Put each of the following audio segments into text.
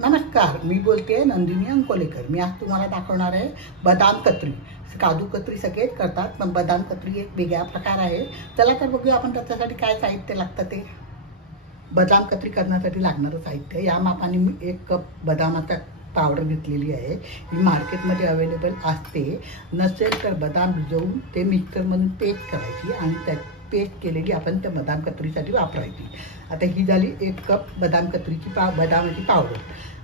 नमस्कार, मी बोलते नंदिनी अंकोलेकर। मी आज तुम्हाला दाखवणार आहे बदाम कतरी। काजू कतरी सगळेच करतात, पण बदाम कतरी एक वेगळा प्रकार आहे। चला तर बघूया आपण त्याच्यासाठी काय साहित्य लागतं ते। बदाम कतरी करण्यासाठी लागणारं साहित्य या मापाने मी 1 कप बदामाचा पावडर घेतलेली आहे। ही मार्केटमध्ये अवेलेबल असते। नसेल तर बदाम भिजवून ते मिक्सरमधून पेस्ट करायची आणि त्या पेस्ट केलेली आपण त्या बदाम कतरीसाठी वापरायची। आता ही झाली 1 कप बदाम कतरीची बदामाची पावडर।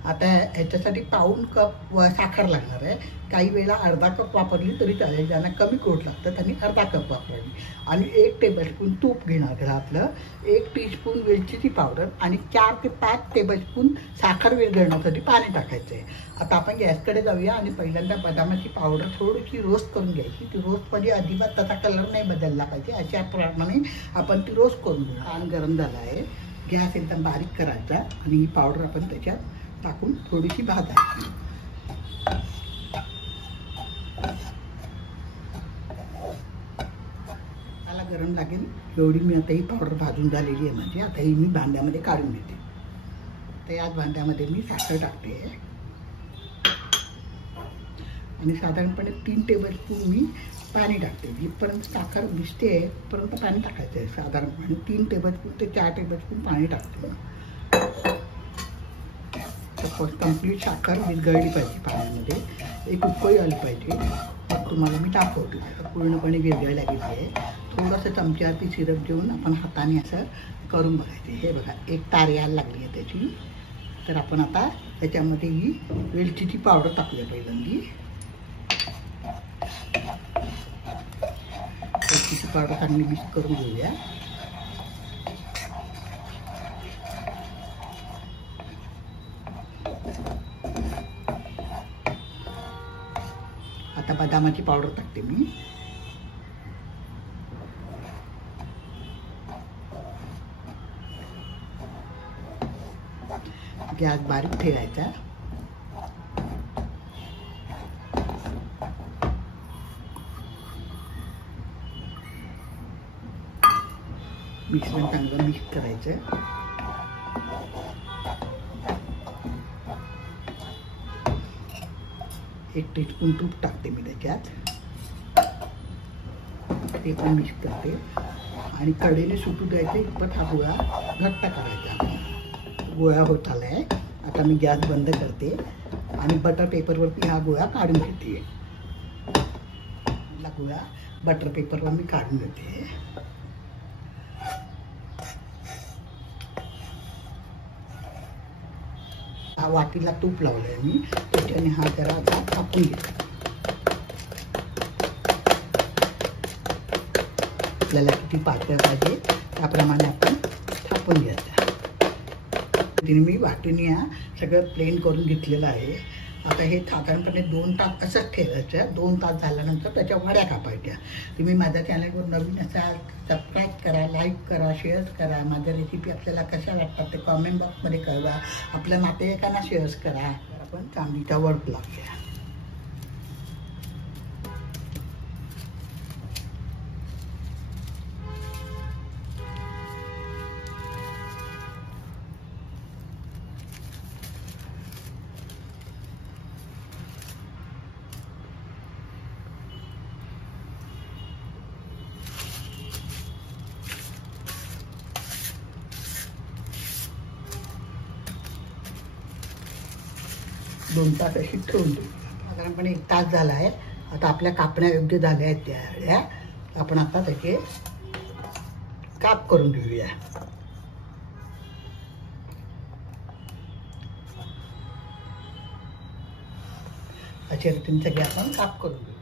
आता ह्याच्यासाठी पाऊण कप साखर लागणार आहे। काही वेळेला अर्धा कप वापरली तरी चालेल, ज्यांना कमी गोड लागतं त्यांनी अर्धा कप वापरावी। आणि 1 टेबलस्पून तूप घेणार घरातलं, 1 टीस्पून वेलचीची पावडर आणि 4 ते 5 टेबलस्पून साखर विरघळण्यासाठी पाणी टाकायचं आहे। आता आपण गॅसकडे जाऊया आणि पहिल्यांदा बदामाची पावडर थोडीशी रोस्ट करून घ्यायची। ती रोस्टमध्ये अजिबात त्याचा कलर नाही बदलला पाहिजे, अशाप्रमाणे आपण ती रोस्ट करून घेऊ। पॅन गरम झाला आहे, गॅस एकदम बारीक करायचा आणि ही पावडर आपण त्याच्यात टाकून थोडीशी भाजायची। त्याला गरम लागेल एवढी मी आता ही पावडर भाजून झालेली आहे माझी। आता ही मी भांड्यामध्ये काढून घेते। तर याच भांड्यामध्ये मी साखर टाकते आणि साधारणपणे 3 टेबलस्पून मी पाणी टाकते। जिथपर्यंत साखर भिजते तिथपर्यंत पाणी टाकायचं आहे। साधारणपणे 3 टेबलस्पून ते 4 टेबलस्पून पाणी टाकते। कंप्लीट साखर विरघळली पाहिजे पाण्यामध्ये, एक उकळी आली पाहिजे। मग तुम्हाला मी दाखवते पूर्णपणे विरघळायला गेली आहे। थोडंसं चमच्यावरती सिरप घेऊन आपण हाताने असं करून बघायचे। हे बघा, एक तार यायला लागली आहे त्याची। तर आपण आता त्याच्यामध्ये ही वेलचीची पावडर टाकूया पहिल्यांदी। वेलचीची पावडर चांगली मिक्स करून घेऊया। आता बदामाची पावडर टाकते मी। गॅस बारीक ठेवायचा। मिश्रण चांगलं मिक्स करायचं। एक टीस्पून तूप टाकते मी त्याच्यात, ते पण मिक्स करते आणि कढईने सुटू द्यायचे इतपत हा गोळा घट्ट करायचा। गोळा होत आलाय, आता मी गॅस बंद करते आणि बटर पेपरवरती हा गोळा काढून घेते। हा गोळा बटर पेपरवर मी काढून घेते। हा वाटीला तूप लावलंय मी, त्याच्याने हा जरा थापून घेतो। आपल्याला किती पातळ पाहिजे त्याप्रमाणे आपण थापून घ्यायचं। मी वाटीने हा सगळं प्लेन करून घेतलेलं आहे। आता हे साधारणपणे 2 तास असंच ठेवायचं। 2 तास झाल्यानंतर त्याच्या वड्या कापायच्या। तुम्ही माझ्या चॅनलवर नवीन असाल सबस्क्राईब करा, लाईक करा, शेअर करा। माझ्या रेसिपी आपल्याला कशा वाटतात ते कॉमेंट बॉक्समध्ये कळवा। आपल्या नातेवाईकांना शेअर करा। आपण चांदीचा वड लावूया। दोन तास अशी ठेवून देऊ। साधारणपणे 1 तास झाला आहे। आता आपल्या कापण्या योग्य झाल्या आहेत त्या आपण आता त्याचे काप करून घेऊया। अशा रीतीने सगळे आपण काप करून घेऊ।